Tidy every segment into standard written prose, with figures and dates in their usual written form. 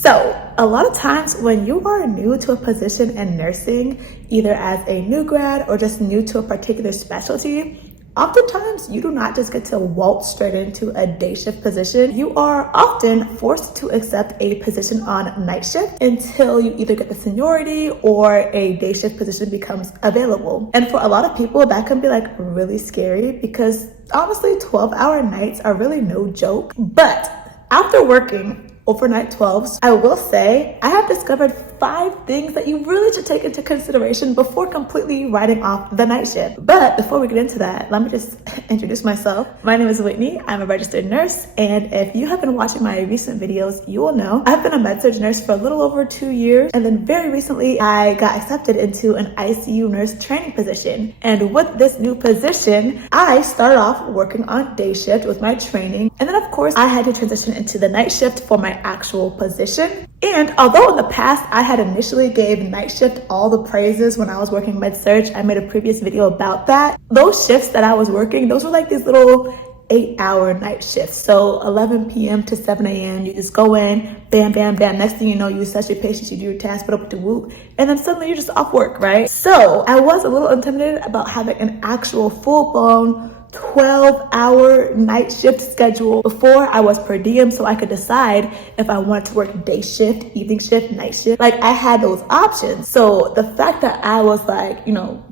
So a lot of times when you are new to a position in nursing, either as a new grad or just new to a particular specialty, oftentimes you do not just get to waltz straight into a day shift position. You are often forced to accept a position on night shift until you either get the seniority or a day shift position becomes available. And for a lot of people, that can be like really scary because honestly, 12-hour nights are really no joke. But after working overnight 12s, I will say I have discovered 5 things that you really should take into consideration before completely writing off the night shift. But before we get into that, let me just introduce myself. My name is Whitney. I'm a registered nurse, and if you have been watching my recent videos, you will know I've been a med-surg nurse for a little over 2 years, and then very recently I got accepted into an ICU nurse training position. And with this new position, I started off working on day shift with my training, and then of course I had to transition into the night shift for my actual position. And although in the past I had initially gave night shift all the praises when I was working med-surg, I made a previous video about that. Those shifts that I was working, those were like these little 8-hour night shifts. So 11 p.m. to 7 a.m. You just go in, bam, bam, bam. Next thing you know, you assess your patients, you do your task, put up with the whoop, and then suddenly you're just off work, right? So I was a little intimidated about having an actual full-blown 12-hour night shift schedule before I was per diem, so I could decide if I wanted to work day shift, evening shift, night shift. Like, I had those options. So the fact that I was like,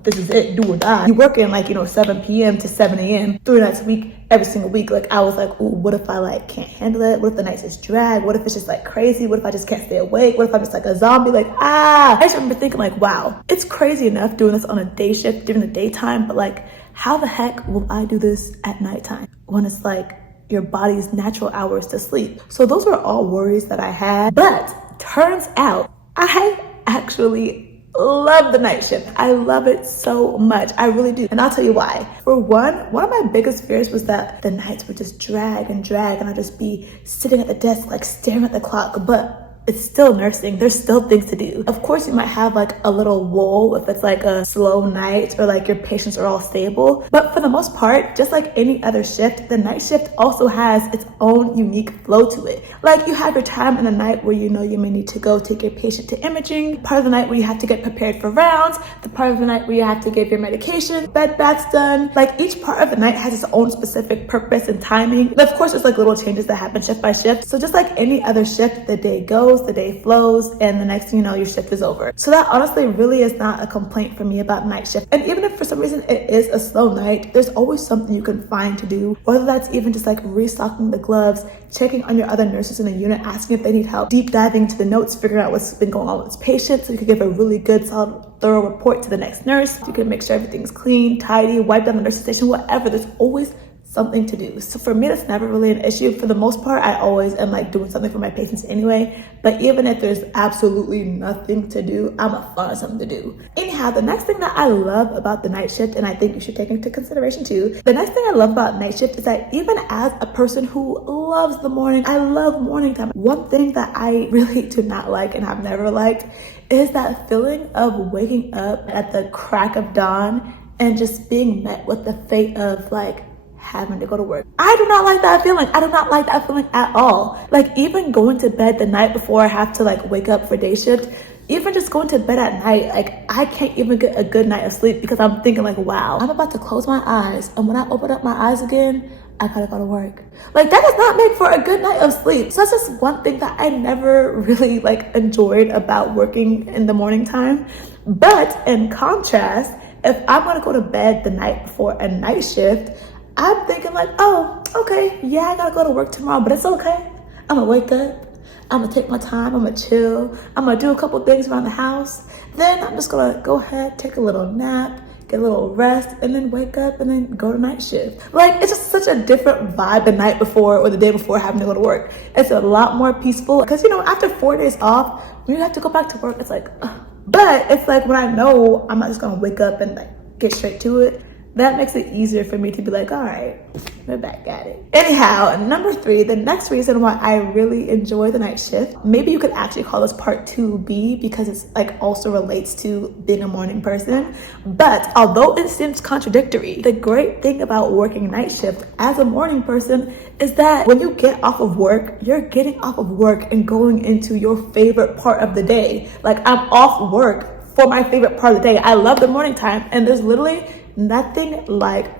this is it, do or die. You working like, 7 p.m. to 7 a.m. 3 nights a week, every single week. Like, I was like, ooh, what if I like can't handle it? What if the nights just drag? What if it's just like crazy? What if I just can't stay awake? What if I'm just like a zombie? Like, I just remember thinking like, wow, it's crazy enough doing this on a day shift during the daytime, but like, how the heck will I do this at nighttime when it's like your body's natural hours to sleep? So those were all worries that I had. But turns out I actually love the night shift. I love it so much. I really do. And I'll tell you why. For one of my biggest fears was that the nights would just drag and I'd just be sitting at the desk like staring at the clock. But it's still nursing. There's still things to do. Of course, you might have like a little lull if it's like a slow night or like your patients are all stable. But for the most part, just like any other shift, the night shift also has its own unique flow to it. Like, you have your time in the night where you may need to go take your patient to imaging, part of the night where you have to get prepared for rounds, the part of the night where you have to give your medication, bed baths done. Like, each part of the night has its own specific purpose and timing. But of course, there's like little changes that happen shift by shift. So just like any other shift, the day goes, the day flows, and the next thing you know, your shift is over. So that honestly really is not a complaint for me about night shift. And even if for some reason it is a slow night, there's always something you can find to do, whether that's even just like restocking the gloves, checking on your other nurses in the unit, asking if they need help, deep diving into the notes, figuring out what's been going on with this patient so you can give a really good, solid, thorough report to the next nurse. You can make sure everything's clean, tidy, wipe down the nurse's station, whatever. There's always something to do. So for me, that's never really an issue. For the most part, I always am like doing something for my patients anyway. But even if there's absolutely nothing to do, I'm gonna find something to do. Anyhow, the next thing that I love about the night shift, and I think you should take into consideration too, the next thing I love about night shift is that even as a person who loves the morning, I love morning time. One thing that I really do not like and have never liked is that feeling of waking up at the crack of dawn and just being met with the fate of like having to go to work. I do not like that feeling. I do not like that feeling at all. Like, even going to bed the night before I have to like wake up for day shift, even just going to bed at night, like, I can't even get a good night of sleep because I'm thinking like, wow, I'm about to close my eyes, and when I open up my eyes again, I gotta go to work. Like, that does not make for a good night of sleep. So that's just one thing that I never really like enjoyed about working in the morning time. But in contrast, if I'm gonna go to bed the night before a night shift, I'm thinking like, oh, okay, yeah, I gotta go to work tomorrow, but it's okay. I'm gonna wake up, I'm gonna take my time, I'm gonna chill, I'm gonna do a couple things around the house. Then I'm just gonna go ahead, take a little nap, get a little rest, and then wake up and then go to night shift. Like, it's just such a different vibe the night before or the day before having to go to work. It's a lot more peaceful because, after 4 days off, when you have to go back to work, it's like, ugh. But it's like when I know I'm not just gonna wake up and like get straight to it, that makes it easier for me to be like, all right, we're back at it. Anyhow, number 3, the next reason why I really enjoy the night shift, maybe you could actually call this part 2B because it's like also relates to being a morning person. But although it seems contradictory, the great thing about working night shift as a morning person is that when you get off of work, you're getting off of work and going into your favorite part of the day. Like, I'm off work for my favorite part of the day. I love the morning time, and there's literally nothing like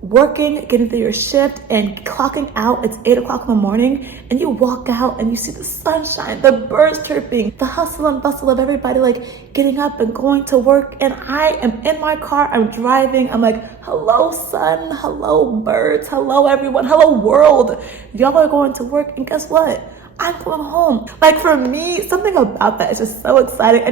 working, getting through your shift and clocking out. It's 8 o'clock in the morning and you walk out and you see the sunshine, the birds chirping, the hustle and bustle of everybody like getting up and going to work. And I am in my car, I'm driving, I'm like, hello sun, hello birds, hello everyone, hello world. Y'all are going to work, and guess what? I'm going home. Like, for me, something about that is just so exciting.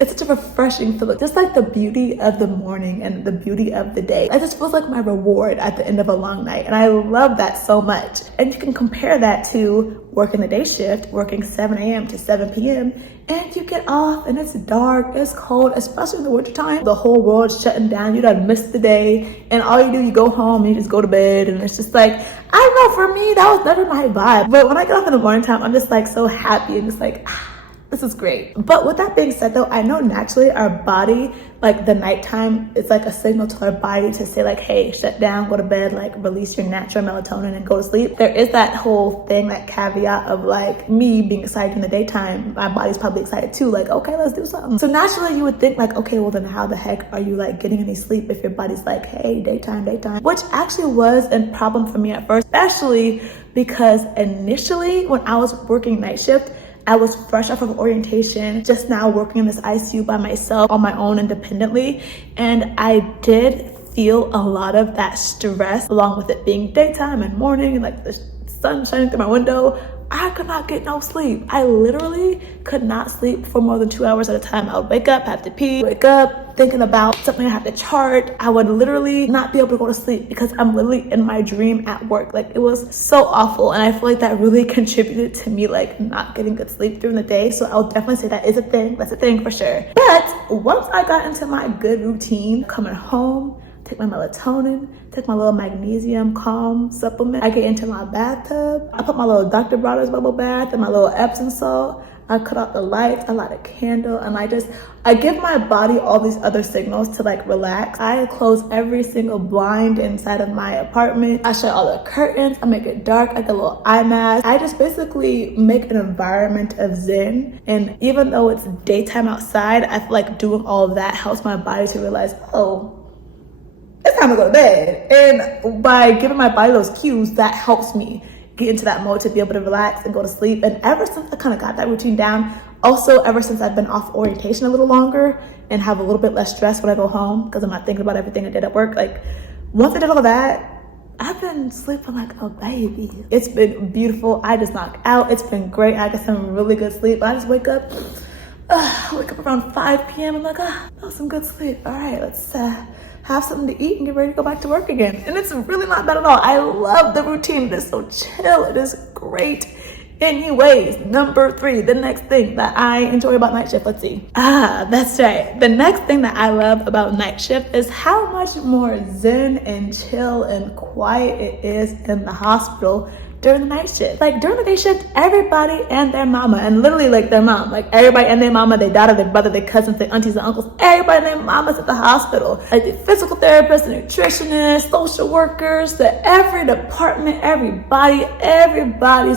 It's such a refreshing feeling, just like the beauty of the morning and the beauty of the day. It just feels like my reward at the end of a long night, and I love that so much. And you can compare that to working the day shift, working 7 a.m. to 7 p.m., and you get off and it's dark, it's cold, especially in the wintertime. The whole world's shutting down, you done missed the day, and all you do, you go home and you just go to bed, and it's just like, I don't know, for me, that was never my vibe. But when I get off in the morning time, I'm just like so happy and just like, this is great. But with that being said though, I know naturally our body, like the nighttime, it's like a signal to our body to say like, hey, shut down, go to bed, like release your natural melatonin and go to sleep. There is that whole thing, that caveat of like me being excited in the daytime, my body's probably excited too, like, okay, let's do something. So naturally you would think like, okay, well then how the heck are you like getting any sleep if your body's like, hey, daytime, which actually was a problem for me at first, especially because initially when I was working night shift, I was fresh off of orientation, just now working in this ICU by myself on my own independently. And I did feel a lot of that stress along with it being daytime and morning and like the sun shining through my window. I could not get no sleep. I literally could not sleep for more than 2 hours at a time. I would wake up, have to pee, wake up, thinking about something I have to chart. I would literally not be able to go to sleep because I'm literally in my dream at work. Like, it was so awful. And I feel like that really contributed to me like not getting good sleep during the day. So I'll definitely say that is a thing. That's a thing for sure. But once I got into my good routine, coming home, take my melatonin, take my little magnesium calm supplement. I get into my bathtub. I put my little Dr. Bronner's bubble bath and my little Epsom salt. I cut out the lights, I light a candle, and I give my body all these other signals to like relax. I close every single blind inside of my apartment. I shut all the curtains, I make it dark, I get a little eye mask. I just basically make an environment of zen. And even though it's daytime outside, I feel like doing all of that helps my body to realize, oh, it's time to go to bed. And by giving my body those cues, that helps me get into that mode to be able to relax and go to sleep. And ever since I kind of got that routine down, also ever since I've been off orientation a little longer and have a little bit less stress when I go home because I'm not thinking about everything I did at work, like once I did all that, I've been sleeping like a baby. It's been beautiful. I just knocked out. It's been great. I got some really good sleep. I just wake up around 5 p.m. I'm like, that was some good sleep. All right, let's have something to eat and get ready to go back to work again. And it's really not bad at all. I love the routine. It is so chill. It is great. Anyways, number 3, the next thing that I enjoy about night shift. Let's see. That's right. The next thing that I love about night shift is how much more zen and chill and quiet it is in the hospital during the night shift. Like during the day shift, everybody and their mama, and literally like their mom, like everybody and their mama, their daughter, their brother, their cousins, their aunties and uncles, everybody and their mamas at the hospital. Like the physical therapists, the nutritionists, social workers, every department, everybody's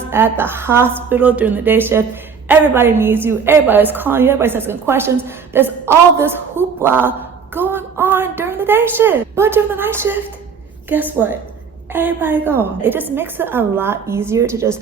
at the hospital during the day shift. Everybody needs you. Everybody's calling you. Everybody's asking questions. There's all this hoopla going on during the day shift. But during the night shift, guess what? Everybody gone. It just makes it a lot easier to just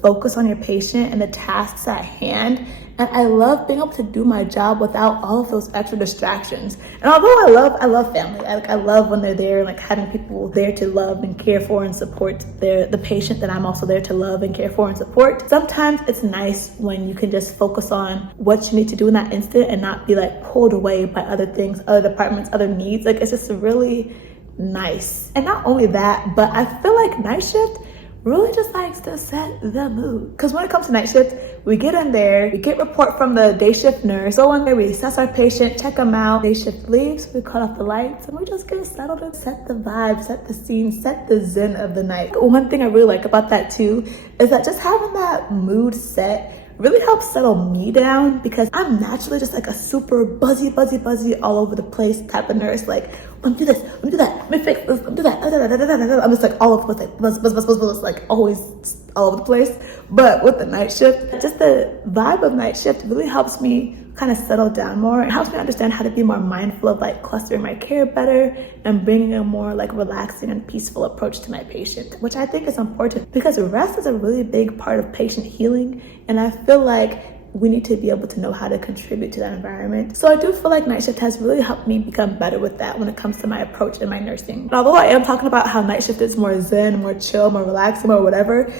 focus on your patient and the tasks at hand. And I love being able to do my job without all of those extra distractions. And although I love family, I love when they're there, like having people there to love and care for and support the patient that I'm also there to love and care for and support. Sometimes it's nice when you can just focus on what you need to do in that instant and not be like pulled away by other things, other departments, other needs. Like it's just really nice. And not only that, but I feel like night shift really just likes to set the mood. Because when it comes to night shift, we get in there, we get report from the day shift nurse, go in there, we assess our patient, check them out. Day shift leaves, we cut off the lights, and we just get settled and set the vibe, set the scene, set the zen of the night. One thing I really like about that too is that just having that mood set really helps settle me down, because I'm naturally just like a super buzzy all over the place type of nurse. Like, let me do this, let me do that, let me fix this, let me do that. I'm just like all over the place, like buzz, like always all over the place. But with the night shift, just the vibe of night shift really helps me kind of settle down more. It helps me understand how to be more mindful of like clustering my care better and bringing a more like relaxing and peaceful approach to my patient, which I think is important because rest is a really big part of patient healing. And I feel like we need to be able to know how to contribute to that environment. So I do feel like night shift has really helped me become better with that when it comes to my approach in my nursing. And although I am talking about how night shift is more zen, more chill, more relaxing, or whatever,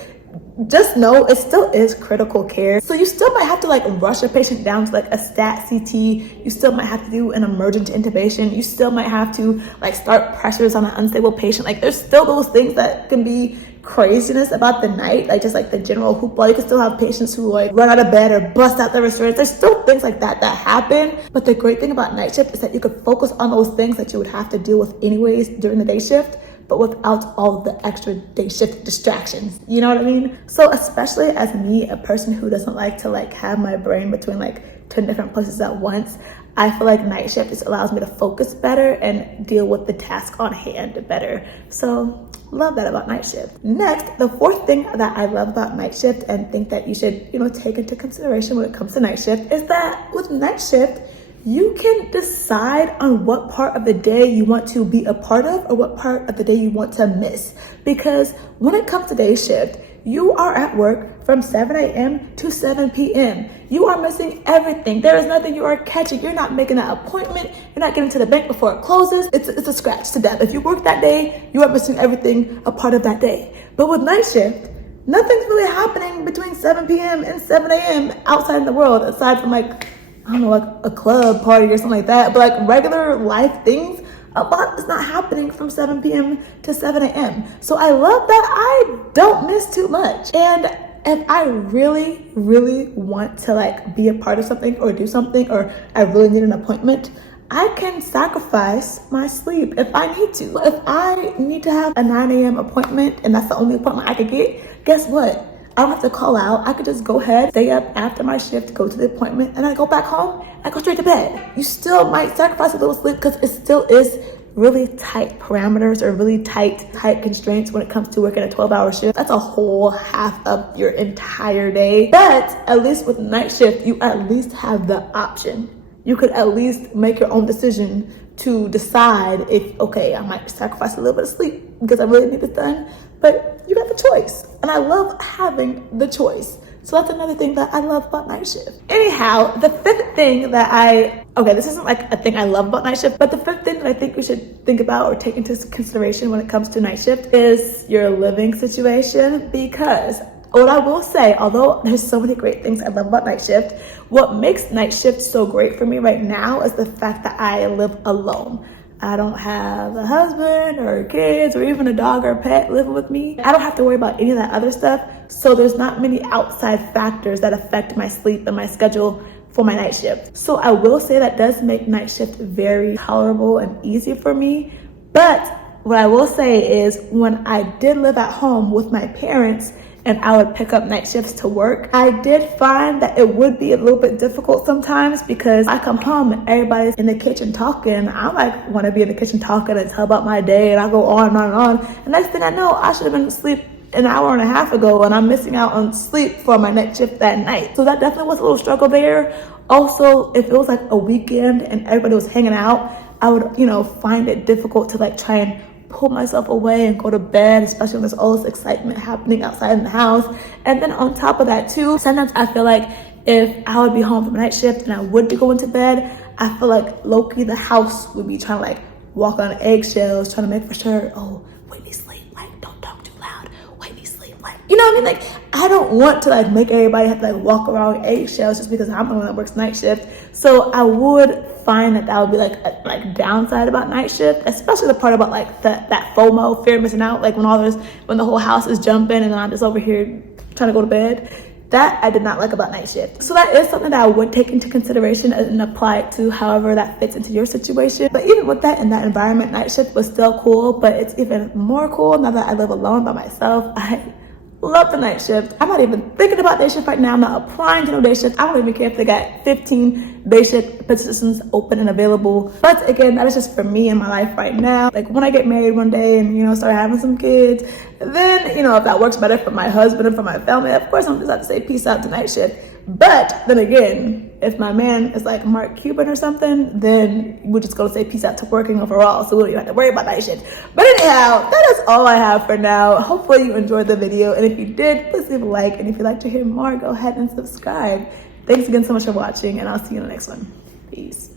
just know it still is critical care. So you still might have to like rush a patient down to like a stat CT. You still might have to do an emergent intubation. You still might have to like start pressures on an unstable patient. Like there's still those things that can be craziness about the night, like just like the general hoopla. You can still have patients who like run out of bed or bust out their restraints. There's still things like that that happen. But the great thing about night shift is that you could focus on those things that you would have to deal with anyways during the day shift, but without all the extra day shift distractions. You know what I mean? So especially as me, a person who doesn't like to like have my brain between like 10 different places at once, I feel like night shift just allows me to focus better and deal with the task on hand better. So love that about night shift. Next, the fourth thing that I love about night shift and think that you should, take into consideration when it comes to night shift is that with night shift, you can decide on what part of the day you want to be a part of or what part of the day you want to miss. Because when it comes to day shift, you are at work from 7 a.m. to 7 p.m. You are missing everything. There is nothing you are catching. You're not making an appointment. You're not getting to the bank before it closes. It's a scratch to death. If you work that day, you are missing everything a part of that day. But with night shift, nothing's really happening between 7 p.m. and 7 a.m. outside in the world, aside from like a club party or something like that. But like regular life things, a lot is not happening from 7 p.m. to 7 a.m. So I love that I don't miss too much. And if I really, really want to like be a part of something or do something, or I really need an appointment, I can sacrifice my sleep if I need to. If I need to have a 9 a.m. appointment and that's the only appointment I could get, guess what? I don't have to call out. I could just go ahead, stay up after my shift, go to the appointment, and I go back home, I go straight to bed. You still might sacrifice a little sleep because it still is really tight parameters or really tight constraints when it comes to working a 12-hour shift. That's a whole half of your entire day. But at least with night shift, you at least have the option. You could at least make your own decision to decide if, okay, I might sacrifice a little bit of sleep because I really need this done, but you got the choice. And I love having the choice. So that's another thing that I love about night shift. Anyhow, the fifth thing that this isn't like a thing I love about night shift, but the fifth thing that I think we should think about or take into consideration when it comes to night shift is your living situation. Because what I will say, although there's so many great things I love about night shift, what makes night shift so great for me right now is the fact that I live alone. I don't have a husband or kids or even a dog or a pet living with me. I don't have to worry about any of that other stuff. So there's not many outside factors that affect my sleep and my schedule for my night shift. So I will say that does make night shift very tolerable and easy for me. But what I will say is when I did live at home with my parents and I would pick up night shifts to work, I did find that it would be a little bit difficult sometimes because I come home and everybody's in the kitchen talking. I like want to be in the kitchen talking and tell about my day, and I go on and on and on. And next thing I know, I should have been asleep an hour and a half ago and I'm missing out on sleep for my night shift that night. So that definitely was a little struggle there. Also, if it was like a weekend and everybody was hanging out, I would, find it difficult to like try and pull myself away and go to bed, especially when there's all this excitement happening outside in the house. And then on top of that too, sometimes I feel like if I would be home from night shift and I would be going to bed, I feel like low-key the house would be trying to like walk on eggshells, trying to make for sure, oh, Whitney sleep, like don't talk too loud, Whitney sleep, like, you know what I mean? Like I don't want to like make everybody have to like walk around eggshells just because I'm the one that works night shift. So I would find that would be like a downside about night shift, especially the part about like that FOMO, fear of missing out, like when the whole house is jumping and I'm just over here trying to go to bed. That I did not like about night shift. So that is something that I would take into consideration and apply it to however that fits into your situation. But even with that, in that environment, night shift was still cool, but it's even more cool now that I live alone by myself. I love the night shift. I'm not even thinking about day shift right now. I'm not applying to no day shift. I don't even care if they got 15 day shift positions open and available. But again, that is just for me in my life right now. Like when I get married one day and, start having some kids, then, if that works better for my husband and for my family, of course I'm just have to say peace out to night shift. But then again, if my man is like Mark Cuban or something, then we're just gonna say peace out to working overall, so we don't even have to worry about night shift. But anyhow, that is all I have for now. Hopefully you enjoyed the video, and if you did, please leave a like, and if you'd like to hear more, go ahead and subscribe. Thanks again so much for watching, and I'll see you in the next one. Peace.